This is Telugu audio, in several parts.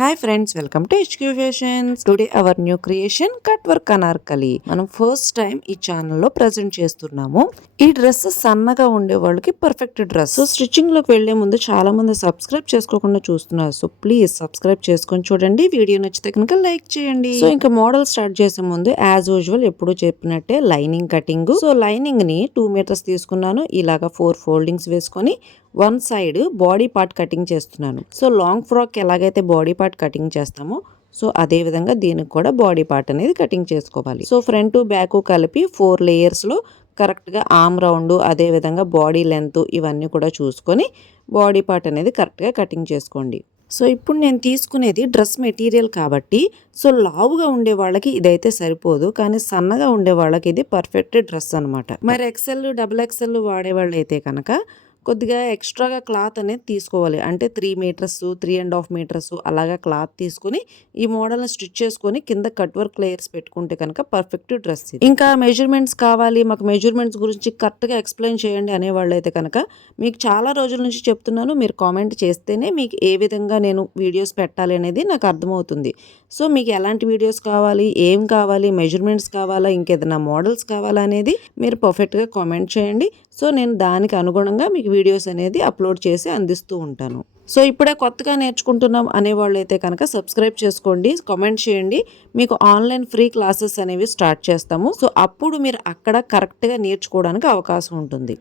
Hi friends, welcome to HQ fashions. Today our new creation cut work Anarkali. మనం ఫస్ట్ టైం ఈ ఛానల్లో ప్రజెంట్ చేస్తున్నాము. ఈ డ్రెస్ సన్నగా ఉండే వాళ్ళకి పర్ఫెక్ట్ డ్రెస్. సో స్టిచ్చింగ్ లోకి వెళ్లే ముందు చాలా మంది సబ్స్క్రైబ్ చేసుకోకుండా చూస్తున్నారు. సో ప్లీజ్ సబ్స్క్రైబ్ చేసుకొని చూడండి. వీడియో నచ్చితే కనుక లైక్ చేయండి. సో ఇంకా మోడల్ స్టార్ట్ చేసే ముందు యాజ్ యూజువల్ ఎప్పుడు చెప్పినట్టే లైనింగ్ కటింగ్. సో లైనింగ్ ని 2 మీటర్స్ తీసుకున్నాను. ఇలాగా 4 ఫోల్డింగ్స్ వేసుకొని one side body part cutting చేస్తున్నాను. సో లాంగ్ ఫ్రాక్ ఎలాగైతే బాడీ పార్ట్ కటింగ్ చేస్తామో సో అదే విధంగా దీనికి కూడా బాడీ పార్ట్ అనేది కటింగ్ చేసుకోవాలి. సో ఫ్రంట్ బ్యాక్ కలిపి 4 లేయర్స్ లో కరెక్ట్ గా ఆర్మ్ రౌండ్, అదే విధంగా బాడీ లెంత్ ఇవన్నీ కూడా చూసుకొని బాడీ పార్ట్ అనేది కరెక్ట్ గా కటింగ్ చేసుకోండి. సో ఇప్పుడు నేను తీసుకునేది డ్రెస్ మెటీరియల్ కాబట్టి సో లావుగా ఉండే వాళ్ళకి ఇదైతే సరిపోదు, కానీ సన్నగా ఉండే వాళ్ళకి ఇది పర్ఫెక్ట్ డ్రెస్ అనమాట. మరి XL, XXL వాడే వాళ్ళు అయితే కనుక కొద్దిగా ఎక్స్ట్రాగా క్లాత్ అనేది తీసుకోవాలి. అంటే 3 మీటర్స్ 3.5 మీటర్స్ అలాగా క్లాత్ తీసుకుని ఈ మోడల్ని స్టిచ్ చేసుకొని కింద కట్ వర్క్ లేయర్స్ పెట్టుకుంటే కనుక పర్ఫెక్ట్ డ్రెస్. ఇంకా మెజర్మెంట్స్ కావాలి, మాకు మెజర్మెంట్స్ గురించి కరెక్ట్గా ఎక్స్ప్లెయిన్ చేయండి అనేవాళ్ళు అయితే కనుక మీకు చాలా రోజుల నుంచి చెప్తున్నాను, మీరు కామెంట్ చేస్తేనే మీకు ఏ విధంగా నేను వీడియోస్ పెట్టాలి అనేది నాకు అర్థమవుతుంది. సో మీకు ఎలాంటి వీడియోస్ కావాలి, ఏం కావాలి, మెజర్మెంట్స్ కావాలా, ఇంకేదైనా మోడల్స్ కావాలా అనేది మీరు పర్ఫెక్ట్గా కామెంట్ చేయండి. సో నేను దానికి అనుగుణంగా మీకు వీడియోస్ అనేది అప్లోడ్ చేసి అందిస్తూ ఉంటాను. సో ఇప్పుడే కొత్తగా నేర్చుకుంటున్నాం అనేవాళ్ళు అయితే కనుక సబ్స్క్రైబ్ చేసుకోండి, కామెంట్ చేయండి. మీకు ఆన్లైన్ ఫ్రీ క్లాసెస్ అనేవి స్టార్ట్ చేస్తాము. సో అప్పుడు మీరు అక్కడ కరెక్ట్గా నేర్చుకోవడానికి అవకాశం ఉంటుంది.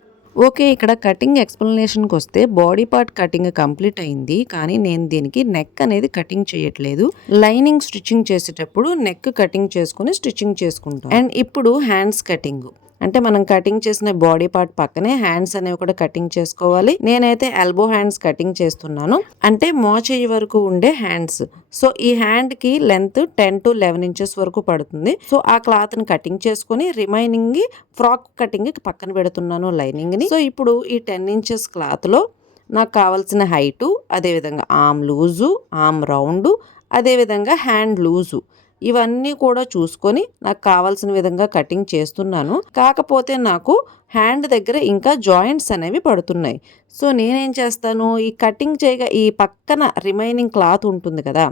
ఓకే, ఇక్కడ కటింగ్ ఎక్స్ప్లెనేషన్కి వస్తే బాడీ పార్ట్ కటింగ్ కంప్లీట్ అయింది, కానీ నేను దీనికి నెక్ అనేది కటింగ్ చేయట్లేదు. లైనింగ్ స్టిచ్చింగ్ చేసేటప్పుడు నెక్ కటింగ్ చేసుకుని స్టిచ్చింగ్ చేసుకుంటాం. అండ్ ఇప్పుడు హ్యాండ్స్ కటింగ్ అంటే మనం కటింగ్ చేసిన బాడీ పార్ట్ పక్కనే హ్యాండ్స్ అనేవి కూడా కటింగ్ చేసుకోవాలి. నేనైతే ఎల్బో హ్యాండ్స్ కటింగ్ చేస్తున్నాను, అంటే మోచేయి వరకు ఉండే హ్యాండ్స్. సో ఈ హ్యాండ్ కి లెంత్ 10 to 11 ఇంచెస్ వరకు పడుతుంది. సో ఆ క్లాత్ ని కటింగ్ చేసుకుని రిమైనింగ్ ఫ్రాక్ కటింగ్ పక్కన పెడుతున్నాను లైనింగ్ ని. సో ఇప్పుడు ఈ 10 ఇంచెస్ క్లాత్ లో నాకు కావాల్సిన హైటు, అదేవిధంగా ఆర్మ్ లూజు, ఆర్మ్ రౌండ్, అదేవిధంగా హ్యాండ్ లూజు ఇవన్నీ కూడా చూసుకొని నాకు కావాల్సిన విధంగా కటింగ్ చేస్తున్నాను. కాకపోతే నాకు హ్యాండ్ దగ్గర ఇంకా జాయింట్స్ అనేవి పడుతున్నాయి. సో నేనేం చేస్తాను, ఈ కటింగ్ చేయగా ఈ పక్కన రిమైనింగ్ క్లాత్ ఉంటుంది కదా,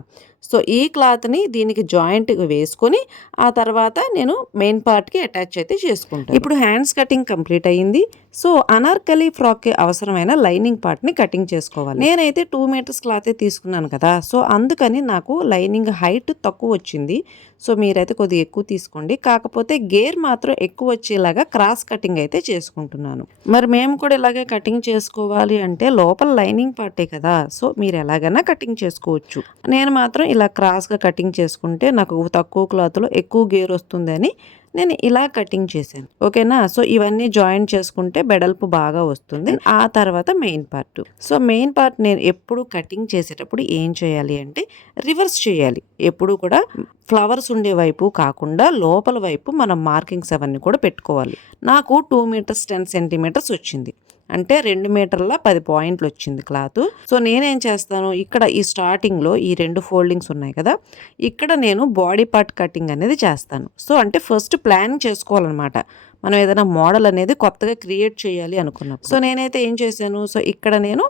సో ఈ క్లాత్ని దీనికి జాయింట్ వేసుకొని ఆ తర్వాత నేను మెయిన్ పార్ట్కి అటాచ్ అయితే చేసుకుంటాను. ఇప్పుడు హ్యాండ్స్ కటింగ్ కంప్లీట్ అయ్యింది. సో అనార్కలి ఫ్రాక్కి అవసరమైన లైనింగ్ పార్ట్ని కటింగ్ చేసుకోవాలి. నేనైతే 2 మీటర్స్ క్లాతే తీసుకున్నాను కదా, సో అందుకని నాకు లైనింగ్ హైట్ తక్కువ వచ్చింది. సో మీరైతే కొద్దిగా ఎక్కువ తీసుకోండి, కాకపోతే గేర్ మాత్రం ఎక్కువ వచ్చేలాగా క్రాస్ కటింగ్ అయితే చేసుకుంటున్నాను. మరి మేము కూడా ఇలాగే కటింగ్ చేసుకోవాలి అంటే లోపల లైనింగ్ పార్టే కదా, సో మీరు ఎలాగైనా కటింగ్ చేసుకోవచ్చు. నేను మాత్రం ఇలా క్రాస్గా కటింగ్ చేసుకుంటే నాకు తక్కువ క్లాత్లో ఎక్కువ గేర్ వస్తుందని నేను ఇలా కటింగ్ చేశాను. ఓకేనా, సో ఇవన్నీ జాయింట్ చేసుకుంటే బెడల్పు బాగా వస్తుంది. ఆ తర్వాత main part. So main part నేను ఎప్పుడు కటింగ్ చేసేటప్పుడు ఏం చేయాలి అంటే రివర్స్ చేయాలి. ఎప్పుడు కూడా ఫ్లవర్స్ ఉండే వైపు కాకుండా లోపల వైపు మనం మార్కింగ్స్ అవన్నీ కూడా పెట్టుకోవాలి. నాకు 2 మీటర్స్ 10 సెంటీమీటర్స్ వచ్చింది, అంటే 2 మీటర్ల 10 పాయింట్లు వచ్చింది క్లాత్. సో నేనేం చేస్తాను, ఇక్కడ ఈ స్టార్టింగ్లో ఈ 2 ఫోల్డింగ్స్ ఉన్నాయి కదా, ఇక్కడ నేను బాడీ పార్ట్ కటింగ్ అనేది చేస్తాను. సో అంటే ఫస్ట్ ప్లానింగ్ చేసుకోవాలన్నమాట, మనం ఏదైనా మోడల్ అనేది కొత్తగా క్రియేట్ చేయాలి అనుకున్నప్పుడు. సో నేనైతే ఏం చేశాను, సో ఇక్కడ నేను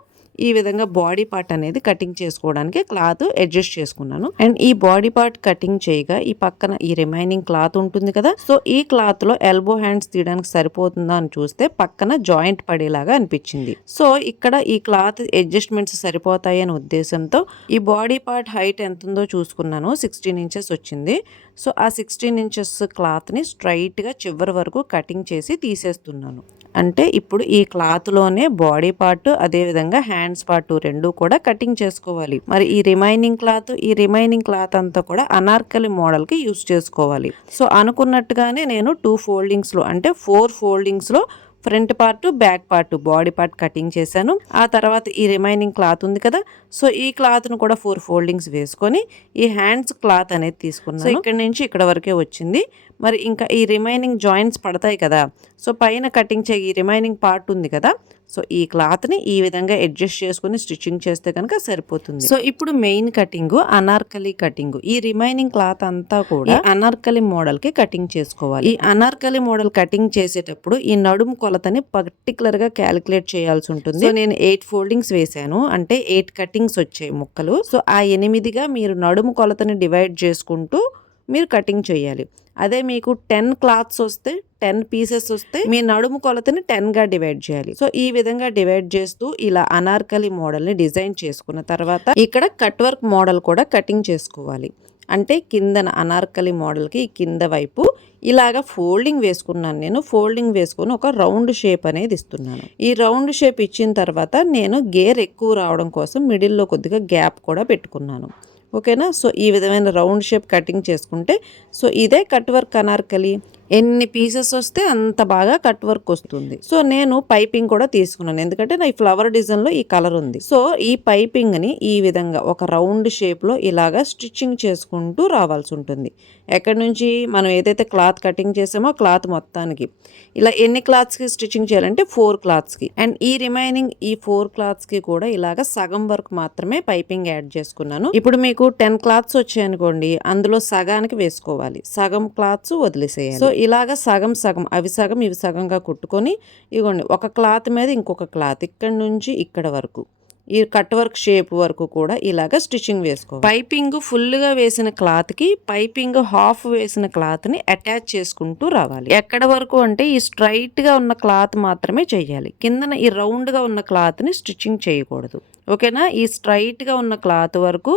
ఈ విధంగా బాడీ పార్ట్ అనేది కటింగ్ చేసుకోవడానికి క్లాత్ అడ్జస్ట్ చేసుకున్నాను. అండ్ ఈ బాడీ పార్ట్ కటింగ్ చేయగా ఈ పక్కన ఈ రిమైనింగ్ క్లాత్ ఉంటుంది కదా, సో ఈ క్లాత్ లో ఎల్బో హ్యాండ్స్ తీయడానికి సరిపోతుందా అని చూస్తే పక్కన జాయింట్ పడేలాగా అనిపించింది. సో ఇక్కడ ఈ క్లాత్ అడ్జస్ట్మెంట్స్ సరిపోతాయి అనే ఉద్దేశంతో ఈ బాడీ పార్ట్ హైట్ ఎంత ఉందో చూసుకున్నాను, 16 ఇంచెస్ వచ్చింది. సో ఆ 16 ఇంచెస్ క్లాత్ ని స్ట్రైట్ గా చివరి వరకు కటింగ్ చేసి తీసేస్తున్నాను. అంటే ఇప్పుడు ఈ క్లాత్ లోనే బాడీ పార్ట్ అదే విధంగా హ్యాండ్స్ పార్ట్ రెండు కూడా కటింగ్ చేసుకోవాలి. మరి ఈ రిమైనింగ్ క్లాత్ అంతా కూడా అనార్కలి మోడల్ కి యూస్ చేసుకోవాలి. సో అనుకున్నట్టుగానే నేను 2 ఫోల్డింగ్స్ లో అంటే 4 ఫోల్డింగ్స్ లో front part back part body part cutting చేశాను. ఆ తర్వాత ఈ రిమైనింగ్ క్లాత్ ఉంది కదా, సో ఈ క్లాత్ ను కూడా 4 ఫోల్డింగ్స్ వేసుకొని ఈ హ్యాండ్స్ క్లాత్ అనేది తీసుకున్నాను. సో ఇక్కడ నుంచి ఇక్కడ వరకే వచ్చింది. మరి ఇంకా ఈ రిమైనింగ్ జాయింట్స్ పడతాయి కదా, సో పైన కటింగ్ ఈ రిమైనింగ్ పార్ట్ ఉంది కదా, సో ఈ క్లాత్ని ఈ విధంగా అడ్జస్ట్ చేసుకుని స్టిచ్చింగ్ చేస్తే కనుక సరిపోతుంది. సో ఇప్పుడు మెయిన్ కటింగ్ అనార్కలి కటింగ్. ఈ రిమైనింగ్ క్లాత్ అంతా కూడా అనార్కలి మోడల్ కి కటింగ్ చేసుకోవాలి. ఈ అనార్కలి మోడల్ కటింగ్ చేసేటప్పుడు ఈ నడుము కొలతని పర్టికులర్ గా క్యాలిక్యులేట్ చేయాల్సి ఉంటుంది. సో నేను 8 ఫోల్డింగ్స్ వేసాను, అంటే 8 కటింగ్స్ వచ్చాయి ముక్కలు. సో ఆ 8గా మీరు నడుము కొలతని డివైడ్ చేసుకుంటూ మీరు కటింగ్ చేయాలి. అదే మీకు 10 క్లాత్స్ వస్తే 10 పీసెస్ వస్తే మీ నడుము కొలతని 10గా డివైడ్ చేయాలి. సో ఈ విధంగా డివైడ్ చేస్తూ ఇలా అనార్కలి మోడల్ని డిజైన్ చేసుకున్న తర్వాత ఇక్కడ కట్ వర్క్ మోడల్ కూడా కటింగ్ చేసుకోవాలి. అంటే కిందన అనార్కలి మోడల్కి కింద వైపు ఇలాగా ఫోల్డింగ్ వేసుకున్నాను. నేను ఫోల్డింగ్ వేసుకొని ఒక రౌండ్ షేప్ అనేది ఇస్తున్నాను. ఈ రౌండ్ షేప్ ఇచ్చిన తర్వాత నేను గేర్ ఎక్కువ రావడం కోసం మిడిల్లో కొద్దిగా గ్యాప్ కూడా పెట్టుకున్నాను. ఓకేనా. సో ఈ విధమైన రౌండ్ షేప్ కటింగ్ చేసుకుంటే సో ఇదే కట్ వర్క్ అనార్కలి. ఎన్ని పీసెస్ వస్తే అంత బాగా కట్ వర్క్ వస్తుంది. సో నేను పైపింగ్ కూడా తీసుకున్నాను, ఎందుకంటే నా ఈ ఫ్లవర్ డిజైన్లో ఈ కలర్ ఉంది. సో ఈ పైపింగ్ని ఈ విధంగా ఒక రౌండ్ షేప్లో ఇలాగా స్టిచ్చింగ్ చేసుకుంటూ రావాల్సి ఉంటుంది. ఎక్కడి నుంచి మనం ఏదైతే క్లాత్ కటింగ్ చేసామో క్లాత్ మొత్తానికి ఇలా ఎన్ని క్లాత్స్కి స్టిచ్చింగ్ చేయాలంటే 4 క్లాత్స్కి. అండ్ ఈ రిమైనింగ్ ఈ 4 క్లాత్స్కి కూడా ఇలాగ సగం వరకు మాత్రమే పైపింగ్ యాడ్ చేసుకున్నాను. ఇప్పుడు మీకు 10 క్లాత్స్ వచ్చాయనుకోండి, అందులో సగానికి వేసుకోవాలి, సగం క్లాత్స్ వదిలేసేయాలి. సో ఇలాగ సగం సగం, అవి సగం ఇవి సగంగా కుట్టుకొని ఇగోండి ఒక క్లాత్ మీద ఇంకొక క్లాత్ ఇక్కడ నుంచి ఇక్కడ వరకు ఈ కట్ వర్క్ షేప్ వరకు కూడా ఇలాగ స్టిచ్చింగ్ వేసుకోవాలి. పైపింగ్ ఫుల్గా వేసిన క్లాత్కి పైపింగ్ హాఫ్ వేసిన క్లాత్ని అటాచ్ చేసుకుంటూ రావాలి. ఎక్కడ వరకు అంటే ఈ స్ట్రైట్గా ఉన్న క్లాత్ మాత్రమే చేయాలి, కిందన ఈ రౌండ్గా ఉన్న క్లాత్ని స్టిచ్చింగ్ చేయకూడదు. ఓకేనా. ఈ స్ట్రైట్గా ఉన్న క్లాత్ వరకు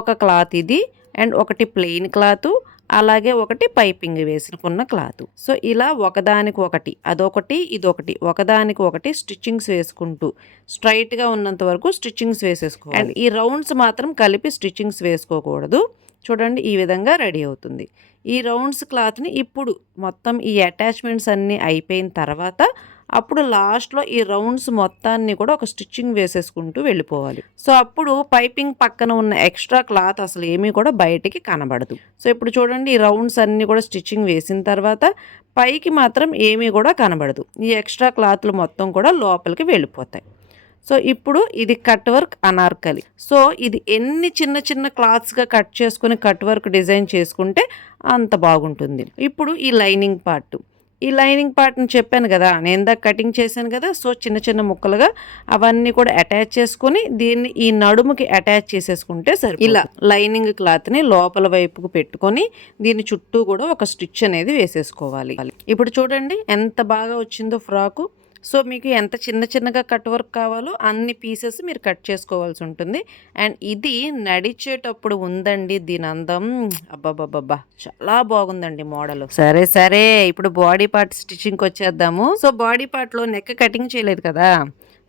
ఒక క్లాత్ ఇది, అండ్ ఒకటి ప్లెయిన్ క్లాత్, అలాగే ఒకటి పైపింగ్ వేసుకున్న క్లాత్. సో ఇలా ఒకదానికి ఒకటి, అదొకటి ఇదొకటి, ఒకదానికి ఒకటి స్టిచ్చింగ్స్ వేసుకుంటూ స్ట్రైట్గా ఉన్నంత వరకు స్టిచ్చింగ్స్ వేసేసుకోవాలి. అండ్ ఈ రౌండ్స్ మాత్రం కలిపి స్టిచ్చింగ్స్ వేసుకోకూడదు. చూడండి ఈ విధంగా రెడీ అవుతుంది. ఈ రౌండ్స్ క్లాత్ని ఇప్పుడు మొత్తం ఈ అటాచ్మెంట్స్ అన్నీ అయిపోయిన తర్వాత అప్పుడు లాస్ట్లో ఈ రౌండ్స్ మొత్తాన్ని కూడా ఒక స్టిచ్చింగ్ వేసేసుకుంటూ వెళ్ళిపోవాలి. సో అప్పుడు పైపింగ్ పక్కన ఉన్న ఎక్స్ట్రా క్లాత్ అసలు ఏమీ కూడా బయటికి కనబడదు. సో ఇప్పుడు చూడండి ఈ రౌండ్స్ అన్నీ కూడా స్టిచ్చింగ్ వేసిన తర్వాత పైకి మాత్రం ఏమీ కూడా కనబడదు, ఈ ఎక్స్ట్రా క్లాత్లు మొత్తం కూడా లోపలికి వెళ్ళిపోతాయి. సో ఇప్పుడు ఇది కట్ వర్క్ అనార్కలి. సో ఇది ఎన్ని చిన్న చిన్న క్లాత్స్గా కట్ చేసుకుని కట్ వర్క్ డిజైన్ చేసుకుంటే అంత బాగుంటుంది. ఇప్పుడు ఈ లైనింగ్ పార్ట్, ఈ లైనింగ్ పార్ట్ని చెప్పాను కదా, నేను ఇందాక కటింగ్ చేశాను కదా. సో చిన్న చిన్న ముక్కలుగా అవన్నీ కూడా అటాచ్ చేసుకొని దీన్ని ఈ నడుముకి అటాచ్ చేసేసుకుంటే సరే. ఇలా లైనింగ్ క్లాత్ని లోపల వైపుకు పెట్టుకొని దీని చుట్టూ కూడా ఒక స్టిచ్ అనేది వేసేసుకోవాలి. ఇప్పుడు చూడండి ఎంత బాగా వచ్చిందో ఫ్రాకు. సో మీకు ఎంత చిన్న చిన్నగా కట్ వర్క్ కావాలో అన్ని పీసెస్ మీరు కట్ చేసుకోవాల్సి ఉంటుంది. అండ్ ఇది నడిచేటప్పుడు ఉందండి దీని అందం, అబ్బాబ్బాబ్బా చాలా బాగుందండి మోడల్. సరే సరే ఇప్పుడు బాడీ పార్ట్ స్టిచ్చింగ్కి వచ్చేద్దాము. సో బాడీ పార్ట్లో నెక్ కటింగ్ చేయలేదు కదా,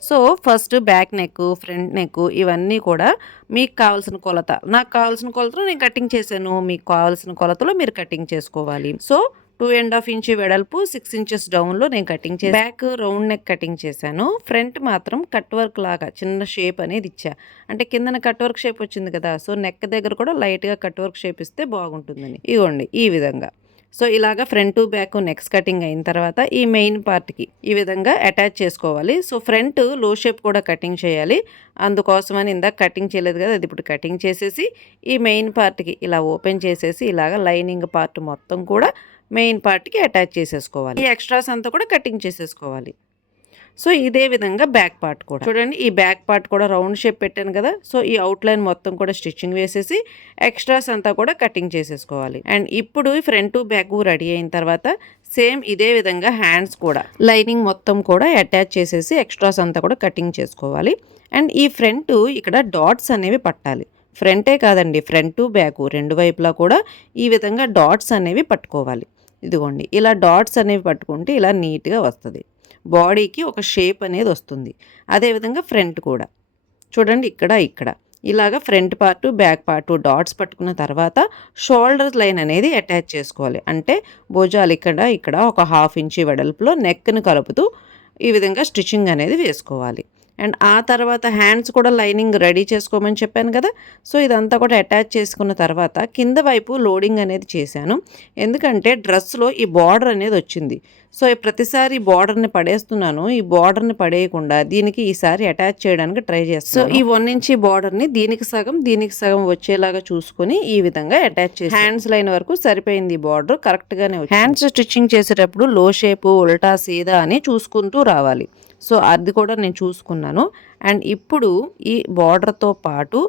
so first back neck, front neck ఇవన్నీ కూడా మీకు కావాల్సిన కొలత, నాకు కావాల్సిన కొలతలో నేను కటింగ్ చేశాను, మీకు కావాల్సిన కొలతలో మీరు కటింగ్ చేసుకోవాలి. సో 2.5 ఇంచ్ వెడల్పు, 6 ఇంచెస్ డౌన్లో నేను కటింగ్ చేసి బ్యాక్ రౌండ్ నెక్ కటింగ్ చేశాను. ఫ్రంట్ మాత్రం కట్ వర్క్ లాగా చిన్న షేప్ అనేది ఇచ్చా, అంటే కిందన కట్ వర్క్ షేప్ వచ్చింది కదా, సో నెక్ దగ్గర కూడా లైట్గా కట్ వర్క్ షేప్ ఇస్తే బాగుంటుందని. ఇవ్వండి ఈ విధంగా. సో ఇలాగా ఫ్రంట్ బ్యాక్ నెక్స్ కటింగ్ అయిన తర్వాత ఈ మెయిన్ పార్ట్కి ఈ విధంగా అటాచ్ చేసుకోవాలి. సో ఫ్రంట్ లో షేప్ కూడా కటింగ్ చేయాలి, అందుకోసమని ఇందాక కటింగ్ చేయలేదు కదా, అది ఇప్పుడు కటింగ్ చేసేసి ఈ మెయిన్ పార్ట్కి ఇలా ఓపెన్ చేసేసి ఇలాగ లైనింగ్ పార్ట్ మొత్తం కూడా మెయిన్ పార్ట్కి అటాచ్ చేసేసుకోవాలి. ఈ ఎక్స్ట్రాస్ అంతా కూడా కటింగ్ చేసేసుకోవాలి. సో ఇదే విధంగా బ్యాక్ పార్ట్ కూడా చూడండి, ఈ బ్యాక్ పార్ట్ కూడా రౌండ్ షేప్ పెట్టాను కదా, సో ఈ అవుట్లైన్ మొత్తం కూడా స్టిచ్చింగ్ వేసేసి ఎక్స్ట్రాస్ అంతా కూడా కటింగ్ చేసేసుకోవాలి. అండ్ ఇప్పుడు ఫ్రంట్ బ్యాక్ రెడీ అయిన తర్వాత సేమ్ ఇదే విధంగా హ్యాండ్స్ కూడా లైనింగ్ మొత్తం కూడా అటాచ్ చేసేసి ఎక్స్ట్రాస్ అంతా కూడా కటింగ్ చేసుకోవాలి. అండ్ ఈ ఫ్రంట్ ఇక్కడ డాట్స్ అనేవి పట్టాలి, ఫ్రంటే కాదండి ఫ్రంట్ బ్యాక్ రెండు వైపులా కూడా ఈ విధంగా డాట్స్ అనేవి పట్టుకోవాలి. ఇదిగోండి ఇలా డాట్స్ అనేవి పట్టుకుంటే ఇలా నీట్గా వస్తుంది, బాడీకి ఒక షేప్ అనేది వస్తుంది. అదేవిధంగా ఫ్రంట్ కూడా చూడండి ఇక్కడ ఇలాగ front part back part dots పట్టుకున్న తర్వాత షోల్డర్ లైన్ అనేది అటాచ్ చేసుకోవాలి. అంటే భుజాలు ఇక్కడ ఒక 1/2 ఇంచ్ వెడల్పులో నెక్ను కలుపుతూ ఈ విధంగా స్టిచ్చింగ్ అనేది వేసుకోవాలి. అండ్ ఆ తర్వాత హ్యాండ్స్ కూడా లైనింగ్ రెడీ చేసుకోమని చెప్పాను కదా. సో ఇదంతా కూడా అటాచ్ చేసుకున్న తర్వాత కింద వైపు లోడింగ్ అనేది చేశాను. ఎందుకంటే డ్రెస్లో ఈ బార్డర్ అనేది వచ్చింది. సో ప్రతిసారి ఈ బార్డర్ని పడేస్తున్నాను. ఈ బార్డర్ని పడేయకుండా దీనికి ఈసారి అటాచ్ చేయడానికి ట్రై చేస్తాను. సో ఈ 1 ఇంచ్ బార్డర్ని దీనికి సగం వచ్చేలాగా చూసుకొని ఈ విధంగా అటాచ్ చేసి హ్యాండ్స్ లైన్ వరకు సరిపోయింది. ఈ బార్డర్ కరెక్ట్గానే వచ్చింది. హ్యాండ్స్ స్టిచ్చింగ్ చేసేటప్పుడు లో షేపు, ఉల్టా, సీదా అని చూసుకుంటూ రావాలి. సో అది కూడా నేను చూసుకున్నాను. అండ్ ఇప్పుడు ఈ బార్డర్తో పాటు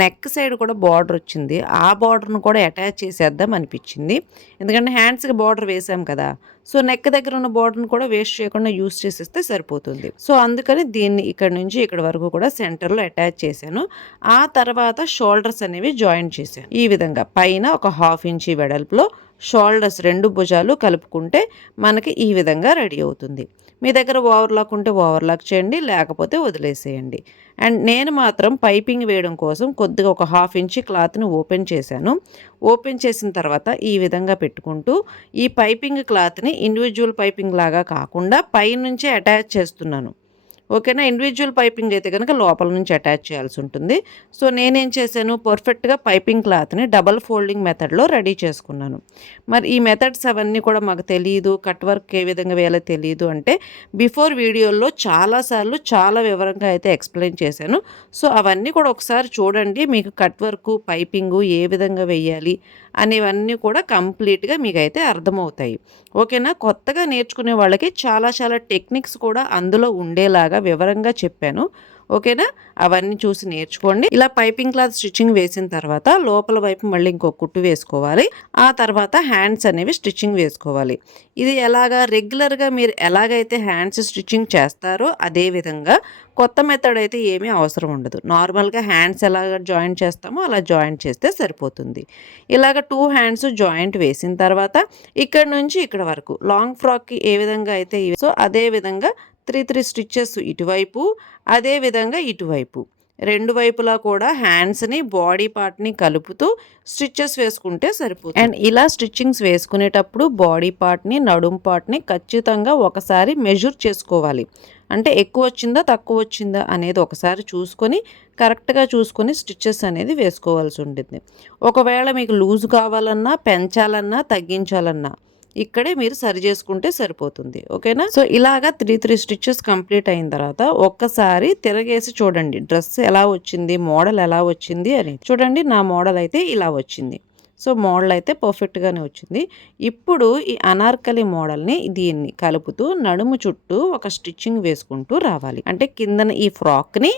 నెక్ సైడ్ కూడా బార్డర్ వచ్చింది. ఆ బార్డర్ను కూడా అటాచ్ చేసేద్దాం అనిపించింది. ఎందుకంటే హ్యాండ్స్కి బార్డర్ వేసాం కదా. సో నెక్ దగ్గర ఉన్న బార్డర్ను కూడా వేస్ట్ చేయకుండా యూస్ చేసేస్తే సరిపోతుంది. సో అందుకని దీన్ని ఇక్కడ నుంచి ఇక్కడ వరకు కూడా సెంటర్లో అటాచ్ చేశాను. ఆ తర్వాత షోల్డర్స్ అనేవి జాయిన్ చేశాను. ఈ విధంగా పైన ఒక 1/2 ఇంచ్ వెడల్పులో షోల్డర్స్ 2 భుజాలు కలుపుకుంటే మనకి ఈ విధంగా రెడీ అవుతుంది. మీ దగ్గర ఓవర్లాక్ ఉంటే ఓవర్లాక్ చేయండి, లేకపోతే వదిలేసేయండి. అండ్ నేను మాత్రం పైపింగ్ వేయడం కోసం కొద్దిగా ఒక 1/2 ఇంచ్ క్లాత్ని ఓపెన్ చేశాను. ఓపెన్ చేసిన తర్వాత ఈ విధంగా పెట్టుకుంటూ ఈ పైపింగ్ క్లాత్ని ఇండివిజువల్ పైపింగ్ లాగా కాకుండా పైనుంచే అటాచ్ చేస్తున్నాను. ఓకేనా. ఇండివిజువల్ పైపింగ్ అయితే కనుక లోపల నుంచి అటాచ్ చేయాల్సి ఉంటుంది. సో నేనేం చేశాను, పర్ఫెక్ట్గా పైపింగ్ క్లాత్ని డబల్ ఫోల్డింగ్ మెథడ్లో రెడీ చేసుకున్నాను. మరి ఈ మెథడ్స్ అవన్నీ కూడా మాకు తెలియదు, కట్ వర్క్ ఏ విధంగా వేయాలో తెలియదు అంటే బిఫోర్ వీడియోల్లో చాలాసార్లు చాలా వివరంగా అయితే ఎక్స్ప్లెయిన్ చేశాను. సో అవన్నీ కూడా ఒకసారి చూడండి. మీకు కట్ వర్క్, పైపింగు ఏ విధంగా వేయాలి అనేవన్నీ కూడా కంప్లీట్గా మీకైతే అర్థమవుతాయి. ఓకేనా. కొత్తగా నేర్చుకునే వాళ్ళకి చాలా టెక్నిక్స్ కూడా అందులో ఉండేలాగా వివరంగా చెప్పాను. ఓకేనా. అవన్నీ చూసి నేర్చుకోండి. ఇలా పైపింగ్ క్లాత్ స్టిచ్చింగ్ వేసిన తర్వాత లోపల వైపు మళ్ళీ ఇంకో కుట్టు వేసుకోవాలి. ఆ తర్వాత హ్యాండ్స్ అనేవి స్టిచ్చింగ్ వేసుకోవాలి. ఇది ఎలాగా రెగ్యులర్గా మీరు ఎలాగైతే హ్యాండ్స్ స్టిచ్చింగ్ చేస్తారో అదే విధంగా కొత్త మెథడ్ అయితే ఏమీ అవసరం ఉండదు. నార్మల్గా హ్యాండ్స్ ఎలాగ జాయింట్ చేస్తామో అలా జాయింట్ చేస్తే సరిపోతుంది. ఇలాగ 2 హ్యాండ్స్ జాయింట్ వేసిన తర్వాత ఇక్కడ నుంచి ఇక్కడ వరకు లాంగ్ ఫ్రాక్కి ఏ విధంగా అయితే సో అదే విధంగా 3 స్టిచ్చెస్ ఇటువైపు, అదే విధంగా ఇటువైపు 2 వైపులా కూడా హ్యాండ్స్ని, బాడీ పార్ట్ని కలుపుతూ స్టిచ్చెస్ వేసుకుంటే సరిపోతుంది. అండ్ ఇలా స్టిచ్చింగ్స్ వేసుకునేటప్పుడు బాడీ పార్ట్ని, నడుం పార్ట్ని ఖచ్చితంగా ఒకసారి మెజర్ చేసుకోవాలి. అంటే ఎక్కువ వచ్చిందా తక్కువ వచ్చిందా అనేది ఒకసారి చూసుకొని కరెక్ట్గా చూసుకొని స్టిచ్చెస్ అనేది వేసుకోవాల్సి ఉంటుంది. ఒకవేళ మీకు లూజ్ కావాలన్నా, పెంచాలన్నా, తగ్గించాలన్నా ఇక్కడే మీరు సరి చేసుకుంటే సరిపోతుంది. ఓకేనా. సో ఇలాగా 3 స్టిచ్చెస్ కంప్లీట్ అయిన తర్వాత ఒక్కసారి తిరగేసి చూడండి డ్రెస్ ఎలా వచ్చింది, మోడల్ ఎలా వచ్చింది అని. చూడండి నా మోడల్ అయితే ఇలా వచ్చింది. సో మోడల్ అయితే పర్ఫెక్ట్గానే వచ్చింది. ఇప్పుడు ఈ అనార్కలి మోడల్ని దీన్ని కలుపుతూ నడుము చుట్టూ ఒక స్టిచ్చింగ్ వేసుకుంటూ రావాలి. అంటే కిందన ఈ ఫ్రాక్ని,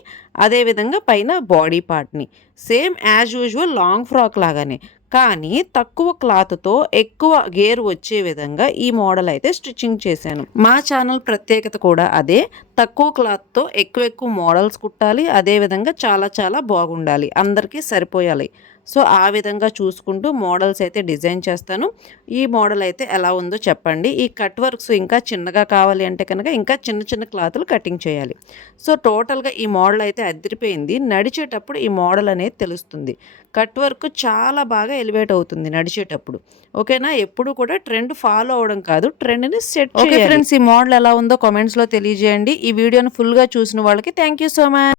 అదేవిధంగా పైన బాడీ పార్ట్ని same as usual long frock లాగానే, కానీ తక్కువ క్లాత్తో ఎక్కువ గేర్ వచ్చే విధంగా ఈ మోడల్ అయితే స్టిచ్చింగ్ చేశాను. మా ఛానల్ ప్రత్యేకత కూడా అదే. తక్కువ క్లాత్తో ఎక్కువ మోడల్స్ కుట్టాలి, అదేవిధంగా చాలా బాగుండాలి, అందరికీ సరిపోయాలి. సో ఆ విధంగా చూసుకుంటూ మోడల్స్ అయితే డిజైన్ చేస్తాను. ఈ మోడల్ అయితే ఎలా ఉందో చెప్పండి. ఈ కట్ వర్క్స్ ఇంకా చిన్నగా కావాలి అంటే కనుక ఇంకా చిన్న క్లాతులు కటింగ్ చేయాలి. సో టోటల్గా ఈ మోడల్ అయితే అదిరిపోయింది. నడిచేటప్పుడు ఈ మోడల్ అనేది తెలుస్తుంది. కట్ వర్క్ చాలా బాగా ఎలివేట్ అవుతుంది నడిచేటప్పుడు. ఓకేనా. ఎప్పుడు కూడా ట్రెండ్ ఫాలో అవడం కాదు, ట్రెండ్ని సెట్ చేయాలి. ఓకే ఫ్రెండ్స్, ఈ మోడల్ ఎలా ఉందో కామెంట్స్లో తెలియజేయండి. ఈ వీడియోని ఫుల్గా చూసిన వాళ్ళకి థ్యాంక్ యూ సో మచ్.